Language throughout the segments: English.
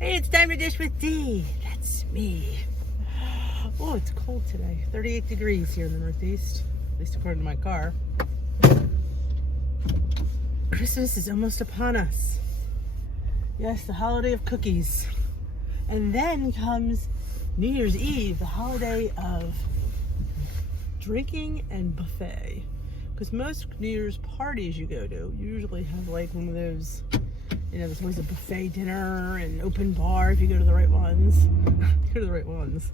Hey, it's time to dish with D. That's me. Oh, it's cold today. 38 degrees here in the Northeast, at least according to my car. Christmas is almost upon us. Yes, the holiday of cookies. And then comes New Year's Eve, the holiday of drinking and buffet. Because most New Year's parties you go to usually have like one of those, there's always a buffet dinner and open bar if you go to the right ones. Go to the right ones.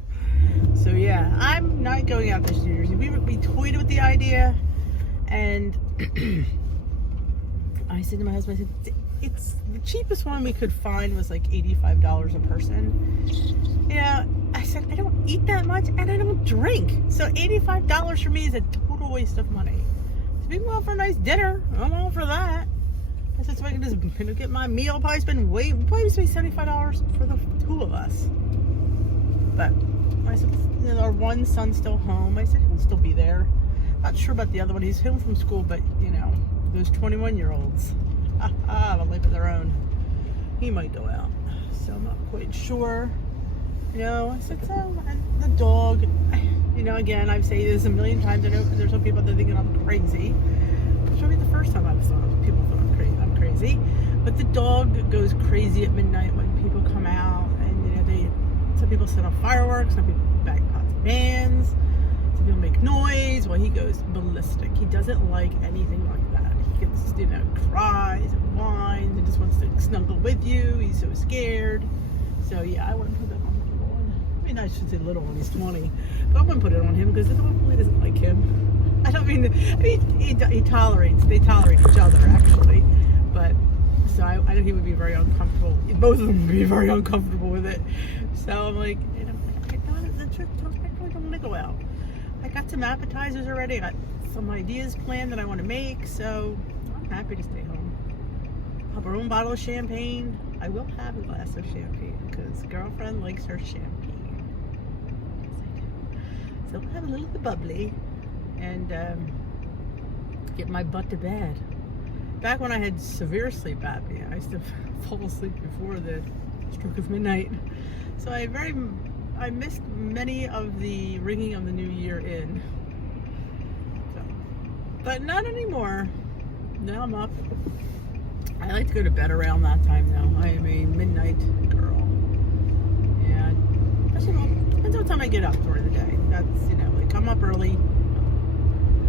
So yeah, I'm not going out this New Year's Eve. We toyed with the idea, and I said to my husband, I said, it's the cheapest one we could find was like $85 a person. I said, I don't eat that much and I don't drink. So $85 for me is a total waste of money. So people go out for a nice dinner, I'm all for that. I said, so I can just get my meal. Probably spend $75 for the two of us. But I said, our one son's still home. I said, he'll still be there. Not sure about the other one. He's home from school, but those 21-year-olds, have a life of their own. He might go out. So I'm not quite sure. I said, so, and the dog, again, I've said this a million times. I know there's some people that are thinking I'm crazy. It's probably the first time I've thought people thought I'm crazy. But the dog goes crazy at midnight when people come out, and some people set off fireworks, some people back pots of bands, some people make noise. Well, he goes ballistic. He doesn't like anything like that. He gets, cries and whines and just wants to snuggle with you. He's so scared. So yeah, I wouldn't put that on the little one. I mean, I should say little one. He's 20, but I wouldn't put it on him because the dog really doesn't like him. They tolerate each other actually, but so I know he would be very uncomfortable. Both of them would be very uncomfortable with it. So I'm like, I really don't want to go out. I got some appetizers already. I got some ideas planned that I want to make, so I'm happy to stay home. I'll bring a bottle of champagne. I will have a glass of champagne because girlfriend likes her champagne. So we'll have a little bit bubbly and get my butt to bed. Back when I had severe sleep apnea, I used to fall asleep before the stroke of midnight. So I missed many of the ringing of the new year in. So, but not anymore. Now I'm up. I like to go to bed around that time now. I am a midnight girl. Yeah, depends what time I get up during the day. That's, I'm up early.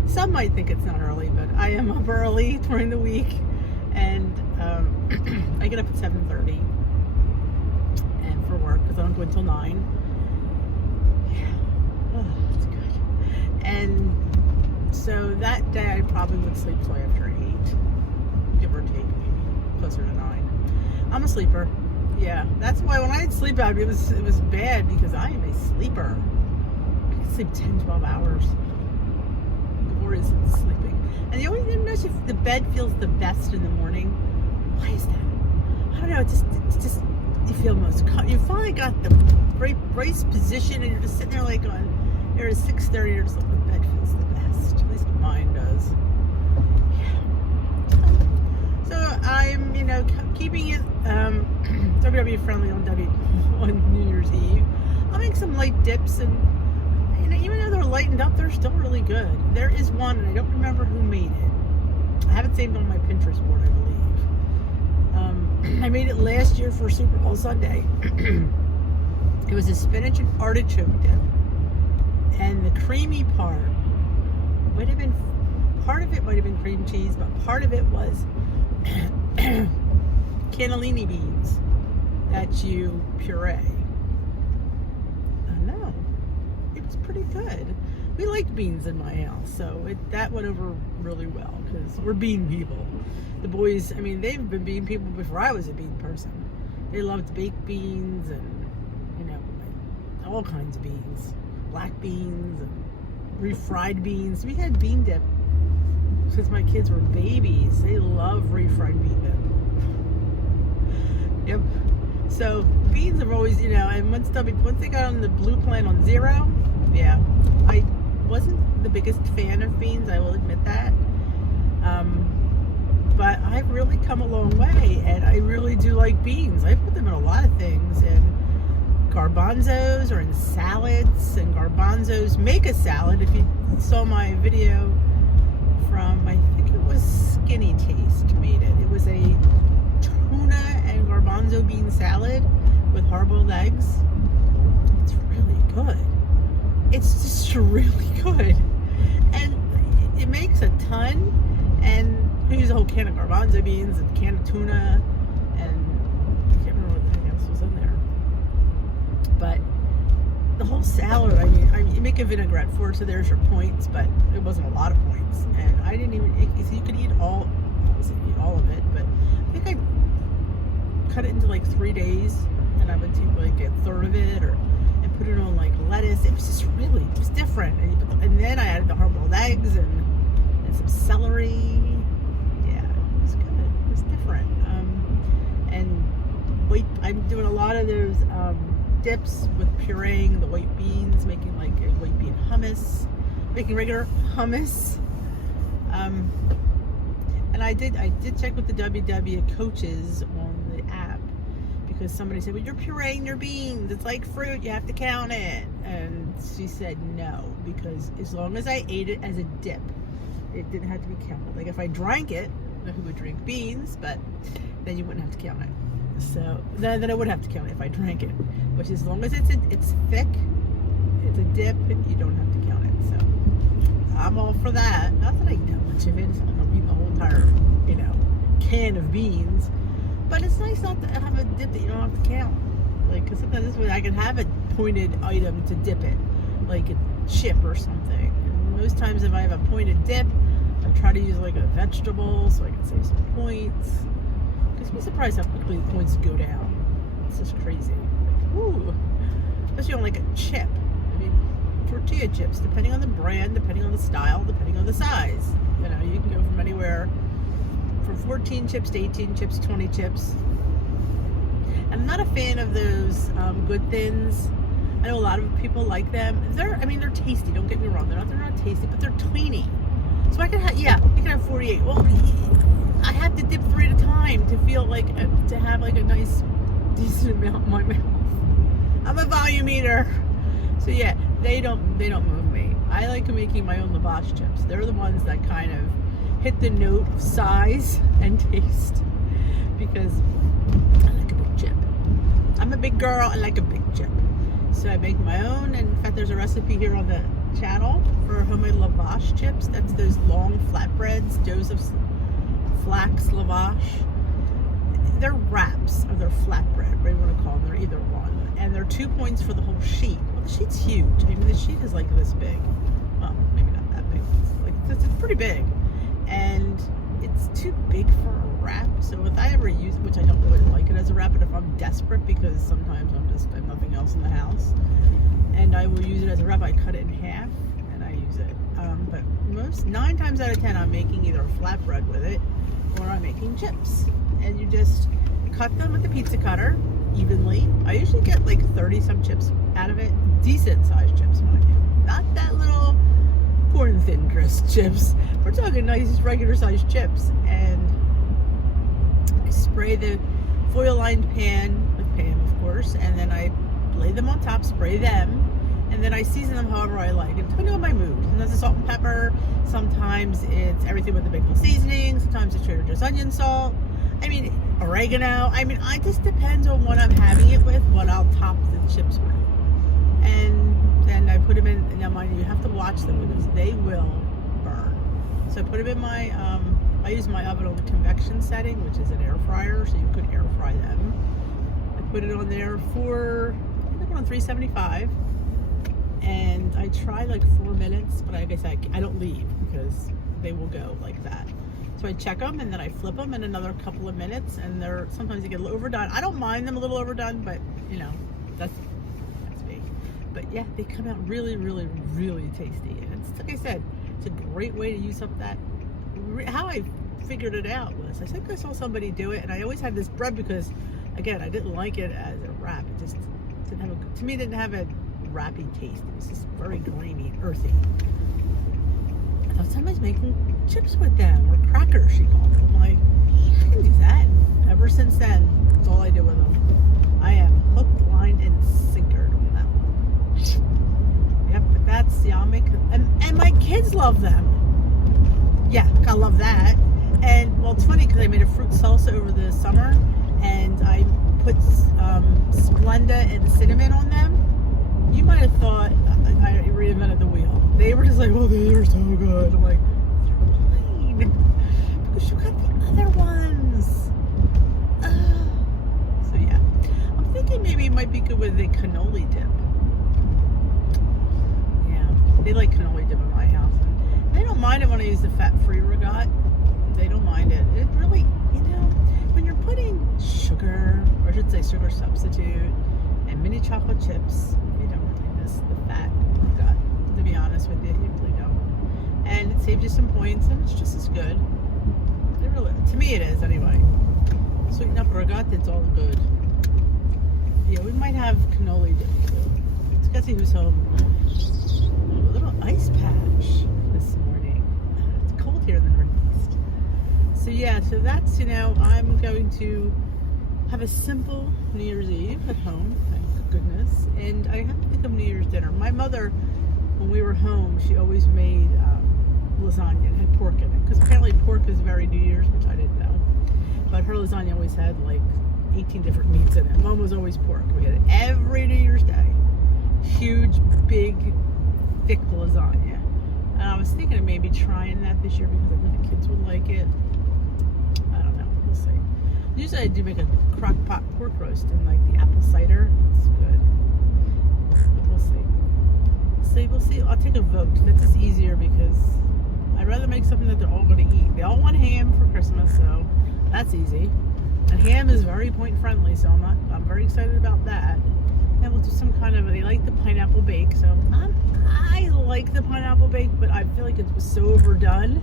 Some might think it's not early, but I am up early during the week, and I get up at 7:30 and for work because I don't go until 9. Yeah, that's good. And so that day I probably would sleep till after 8, give or take, maybe closer to 9. I'm a sleeper. Yeah, that's why when I had sleep out, it was bad because I am a sleeper. I can sleep 10, 12 hours. Isn't sleeping. And the only thing I notice if the bed feels the best in the morning. Why is that? I don't know. It's just you feel most. You finally got the brace position, and you're just sitting there like on. It's 6:30. You're just like the bed feels the best. At least mine does. Yeah. So I'm keeping it WW friendly on New Year's Eve. I'll make some light dips and. Even though they're lightened up, they're still really good. There is one, and I don't remember who made it. I have it saved on my Pinterest board, I believe. I made it last year for Super Bowl Sunday. It was a spinach and artichoke dip. And the creamy part part of it might have been cream cheese, but part of it was cannellini beans that you puree. It's pretty good. We like beans in my house, so that went over really well because we're bean people. The boys, they've been bean people before I was a bean person. They loved baked beans and all kinds of beans, black beans and refried beans. We had bean dip since my kids were babies. They love refried bean dip. Yep. So beans are always, and once they got on the blue plan on zero. Yeah, I wasn't the biggest fan of beans, I will admit that. but I've really come a long way, and I really do like beans. I put them in a lot of things, and garbanzos or in salads, and garbanzos make a salad. If you saw my video from, I think it was Skinny Taste made it. It was a tuna and garbanzo bean salad with hard-boiled eggs. It's really good. It's just really good. And it makes a ton, and we use a whole can of garbanzo beans and a can of tuna, and I can't remember what the heck else was in there. But the whole salad, I mean, you make a vinaigrette for it, so there's your points, but it wasn't a lot of points. And I didn't even, so you could eat all of it, but I think I cut it into like 3 days, and I would take like a third of it, and put it on like lettuce. It was just really, it was different. And then I added the hard-boiled eggs and some celery. Yeah, it was good. It was different. I'm doing a lot of those dips with pureeing the white beans, making like a white bean hummus, making regular hummus. And I did check with the WW coaches on the app, because somebody said, well, you're pureeing your beans, it's like fruit, you have to count it. And she said no, because as long as I ate it as a dip, it didn't have to be counted. Like if I drank it, who would drink beans, but then you wouldn't have to count it. So then I would have to count it if I drank it, which as long as it's thick, it's a dip, you don't have to count it. So I'm all for that. Not that I eat that much of it, so I'm not eating the whole entire, can of beans. But it's nice not to have a dip that you don't have to count. Like, because sometimes this way I can have a pointed item to dip it, like a chip or something. And most times if I have a pointed dip, I try to use like a vegetable so I can save some points. Because you'd be surprised how quickly the points go down. It's just crazy. Like, ooh. Especially on like a chip. I mean, tortilla chips, depending on the brand, depending on the style, depending on the size. You can go from anywhere from 14 chips to 18 chips, 20 chips. I'm not a fan of those good thins. I know a lot of people like them. They're tasty. Don't get me wrong. They're not tasty, but they're tiny. So I can have, you can have 48. Well, I have to dip 3 at a time to feel like, to have like a nice, decent amount in my mouth. I'm a volume eater. So yeah, they don't move me. I like making my own lavash chips. They're the ones that kind of hit the note of size and taste, because I like a big chip. I'm a big girl, I like a big chip. So I make my own, and in fact there's a recipe here on the channel for homemade lavash chips. That's those long flatbreads, Joseph's flax lavash. They're wraps, or they're flatbread, whatever you want to call them. They're either one, and they're 2 points for the whole sheet. Well, the sheet's huge. I mean, the sheet is like this big. Well, maybe not that big. It's pretty big, and it's too big for a wrap. So if I ever use it, which I don't really like it as a wrap, but if I'm desperate, because sometimes I have nothing else in the house, and I will use it as a wrap, I cut it in half and I use it. But 9 times out of 10, I'm making either a flatbread with it, or I'm making chips. And you just cut them with the pizza cutter evenly. I usually get like 30 some chips out of it. Decent sized chips, mind you. Not that little corn thin crisp chips. We're talking nice regular sized chips. And I spray the foil lined pan with Pam, of course, and then I lay them on top, spray them, and then I season them however I like, and depending on my mood. Sometimes it's salt and pepper, sometimes it's everything with the big seasoning, sometimes it's Trader Joe's onion salt, oregano. It just depends on what I'm having it with, what I'll top the chips with. And then I put them in, now mind you, you have to watch them because they will burn. So I put them in my, I use my oven on the convection setting, which is an air fryer, so you could air fry them. I put it on there for, I think on 375. And I try like 4 minutes, but like I said, I don't leave because they will go like that. So I check them and then I flip them in another couple of minutes, and sometimes they get a little overdone. I don't mind them a little overdone, but that's me. But yeah, they come out really, really, really tasty. And it's like I said, it's a great way to use up that. How I figured it out was, I think I saw somebody do it, and I always had this bread because, again, I didn't like it as a wrap. It just didn't have to me, it didn't have a wrappy taste. It was just very grainy and earthy. I thought somebody's making chips with them, or crackers, she called them. I'm like, I can do that. Ever since then, that's all I do with them. I am hooked, lined, and sinkered on that one. Yep, but that's, yeah, I'll make, and my kids love them. Yeah, I love that. And, well, it's funny because I made a fruit salsa over the summer, and I put Splenda and cinnamon on them. You might have thought I reinvented the wheel. They were just like, oh, they're so good. I'm like, they're fine. Because you got the other ones. So, yeah. I'm thinking maybe it might be good with a cannoli dip. Yeah. They like cannoli dip in my house. And they don't mind it when I use the fat-free regat. They don't mind it. It really, you know, when you're putting sugar, or I should say sugar substitute, and mini chocolate chips, you don't really miss the fat regat. To be honest with you, you really don't. And it saves you some points, and it's just as good. It really, to me, it is anyway. Sweeten up regat, it's all good. Yeah, we might have cannoli dip too. Let's see who's home. A little ice patch this morning. It's cold here in the Northeast. So yeah, so that's, you know, I'm going to have a simple New Year's Eve at home, thank goodness. And I have to think of New Year's dinner. My mother, when we were home, she always made lasagna and had pork in it. Because apparently pork is very New Year's, which I didn't know. But her lasagna always had like 18 different meats in it. Mine was always pork. We had it every New Year's Day. Huge, big, thick lasagna. And I was thinking of maybe trying that this year because I think the kids would like it. I don't know. We'll see. Usually I do make a crock pot pork roast and like the apple cider. It's good. But we'll see. We'll see. I'll take a vote. That's just easier because I'd rather make something that they're all going to eat. They all want ham for Christmas, so that's easy. And ham is very point friendly, so I'm very excited about that. And we'll do some kind of, they like the pineapple bake, so I like the pineapple bake, but I feel like it was so overdone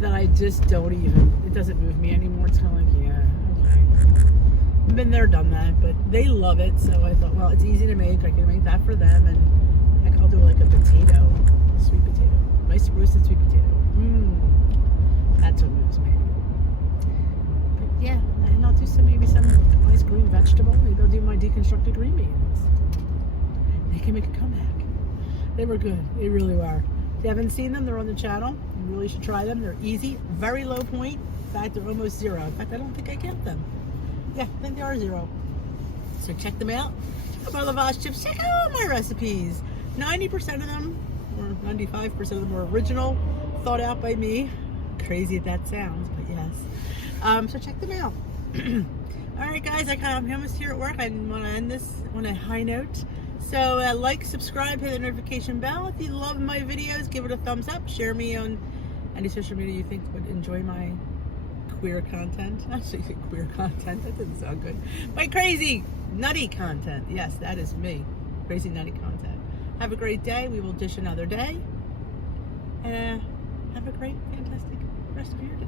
that I just don't even, it doesn't move me anymore. It's kind of like, yeah, okay. Been there, done that, but they love it, so I thought, well, it's easy to make. I can make that for them, and heck, I'll do like a potato, sweet potato, nice roasted sweet potato. That's what moves me. But yeah, and I'll do maybe some nice green vegetable. Maybe I'll do my deconstructed green beans. They can make a comeback. They were good. They really were. If you haven't seen them, they're on the channel. You really should try them. They're easy, very low point. In fact, they're almost zero. In fact, I don't think I count them. Yeah, I think they are zero. So check them out. Check out Lavage chips. Check out all my recipes. 90% of them, or 95% of them, are original, thought out by me. Crazy that sounds, but yes. So check them out. All right, guys, I'm almost here at work. I want to end this on a high note. So like, subscribe, hit the notification bell. If you love my videos, give it a thumbs up. Share me on any social media you think would enjoy my queer content. Actually, queer content, that didn't sound good. My crazy, nutty content. Yes, that is me. Crazy, nutty content. Have a great day. We will dish another day. And have a great, fantastic rest of your day.